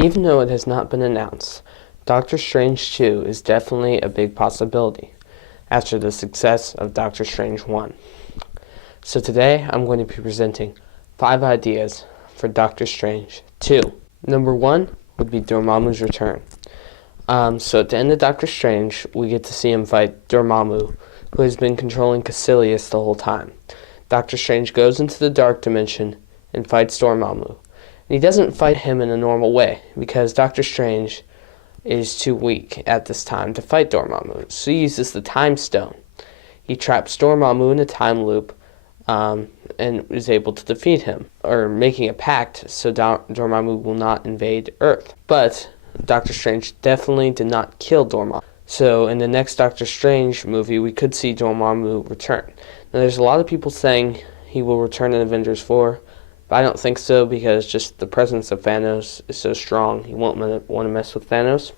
Even though it has not been announced, Doctor Strange 2 is definitely a big possibility after the success of Doctor Strange 1. So today I'm going to be presenting 5 ideas for Doctor Strange 2. Number 1 would be Dormammu's return. So at the end of Doctor Strange, we get to see him fight Dormammu, who has been controlling Caecilius the whole time. Doctor Strange goes into the dark dimension and fights Dormammu. And he doesn't fight him in a normal way, because Doctor Strange is too weak at this time to fight Dormammu. So he uses the Time Stone. He traps Dormammu in a time loop and is able to defeat him, or making a pact so Dormammu will not invade Earth. But Doctor Strange definitely did not kill Dormammu. So in the next Doctor Strange movie, we could see Dormammu return. Now there's a lot of people saying he will return in Avengers 4, but I don't think so, because just the presence of Thanos is so strong, he won't want to mess with Thanos.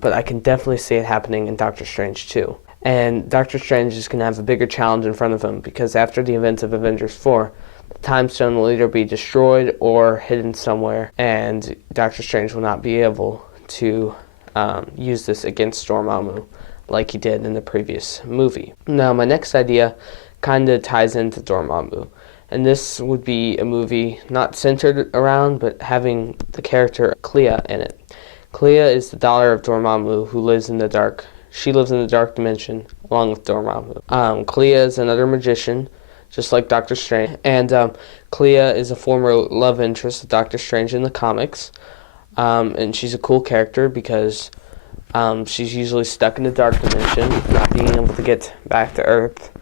But I can definitely see it happening in Doctor Strange 2. And Doctor Strange is going to have a bigger challenge in front of him, because after the events of Avengers 4, the Time Stone will either be destroyed or hidden somewhere, and Doctor Strange will not be able to use this against Dormammu like he did in the previous movie. Now, my next idea kind of ties into Dormammu, and this would be a movie not centered around, but having the character Clea in it. Clea is the daughter of Dormammu, who lives in the dark. She lives in the dark dimension along with Dormammu. Clea is another magician, just like Doctor Strange, and Clea is a former love interest of Doctor Strange in the comics, and she's a cool character because she's usually stuck in the dark dimension, not being able to get back to Earth.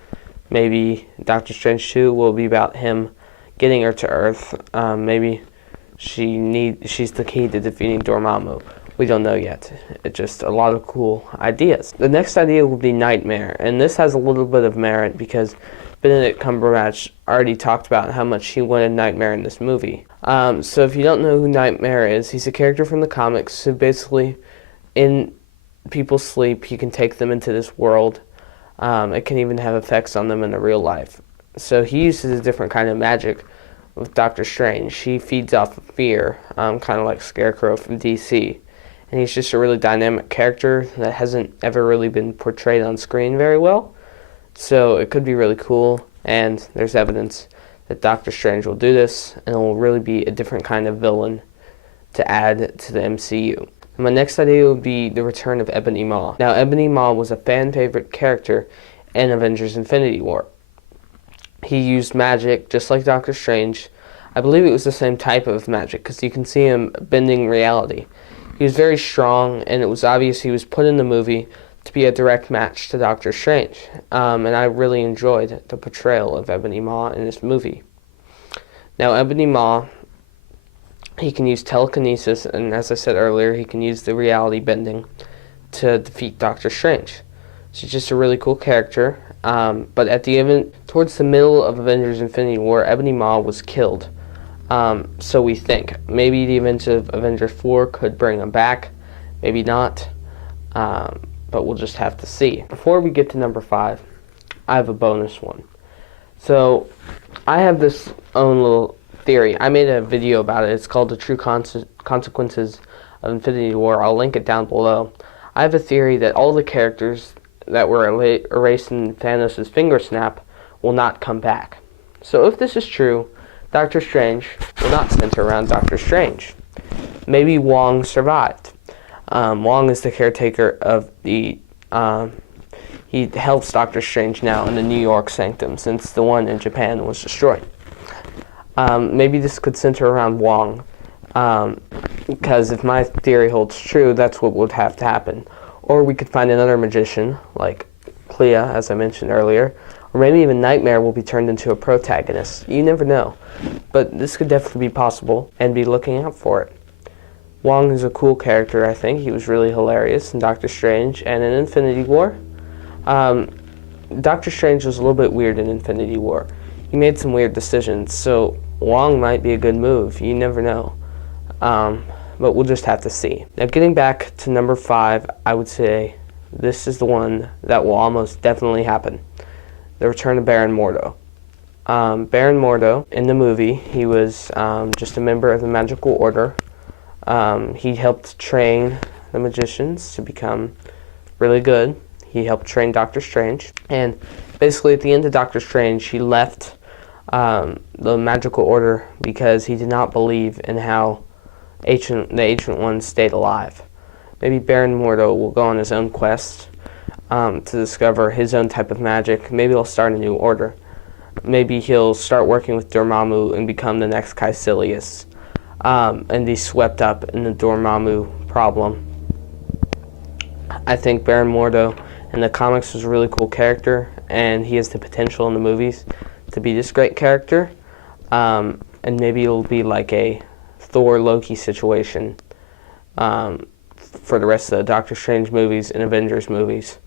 Maybe Doctor Strange 2 will be about him getting her to Earth. Maybe she's the key to defeating Dormammu. We don't know yet. It's just a lot of cool ideas. The next idea will be Nightmare, and this has a little bit of merit because Benedict Cumberbatch already talked about how much he wanted Nightmare in this movie. So if you don't know who Nightmare is, he's a character from the comics who basically, in people's sleep, you can take them into this world. It can even have effects on them in the real life. So he uses a different kind of magic with Doctor Strange. He feeds off of fear, kind of like Scarecrow from DC. And he's just a really dynamic character that hasn't ever really been portrayed on screen very well. So it could be really cool, and there's evidence that Doctor Strange will do this, and it will really be a different kind of villain to add to the MCU. My next idea would be the return of Ebony Maw. Now, Ebony Maw was a fan-favorite character in Avengers Infinity War. He used magic, just like Doctor Strange. I believe it was the same type of magic, because you can see him bending reality. He was very strong, and it was obvious he was put in the movie to be a direct match to Doctor Strange. And I really enjoyed the portrayal of Ebony Maw in this movie. Now, Ebony Maw, he can use telekinesis, and as I said earlier, he can use the reality bending to defeat Doctor Strange. She's just a really cool character. But at the event, towards the middle of Avengers Infinity War, Ebony Maw was killed. So we think. Maybe the events of Avengers 4 could bring him back. Maybe not. But we'll just have to see. Before we get to number 5, I have a bonus one. So I have this own little theory. I made a video about it. It's called The True Consequences of Infinity War. I'll link it down below. I have a theory that all the characters that were erased in Thanos' finger snap will not come back. So if this is true, Doctor Strange will not center around Doctor Strange. Maybe Wong survived. Wong is the caretaker of the... he helps Doctor Strange now in the New York Sanctum, since the one in Japan was destroyed. Maybe this could center around Wong, because if my theory holds true, that's what would have to happen. Or we could find another magician, like Clea, as I mentioned earlier, or maybe even Nightmare will be turned into a protagonist. You never know. But this could definitely be possible, and be looking out for it. Wong is a cool character, I think. He was really hilarious in Doctor Strange and in Infinity War. Doctor Strange was a little bit weird in Infinity War. He made some weird decisions, so Wong might be a good move. You never know. But we'll just have to see. Now, getting back to number 5, I would say this is the one that will almost definitely happen. The return of Baron Mordo. Baron Mordo, in the movie, he was just a member of the Magical Order. He helped train the magicians to become really good. He helped train Doctor Strange. And basically at the end of Doctor Strange, he left the magical order because he did not believe in how the Ancient Ones stayed alive. Maybe Baron Mordo will go on his own quest to discover his own type of magic. Maybe he'll start a new order. Maybe he'll start working with Dormammu and become the next Caecilius and be swept up in the Dormammu problem. I think Baron Mordo in the comics was a really cool character, and he has the potential in the movies to be this great character. And maybe it'll be like a Thor-Loki situation for the rest of the Doctor Strange movies and Avengers movies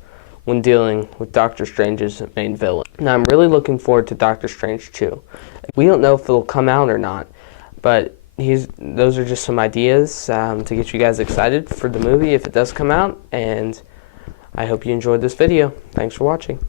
when dealing with Doctor Strange's main villain. Now, I'm really looking forward to Doctor Strange 2. We don't know if it'll come out or not, but those are just some ideas to get you guys excited for the movie if it does come out, and I hope you enjoyed this video. Thanks for watching.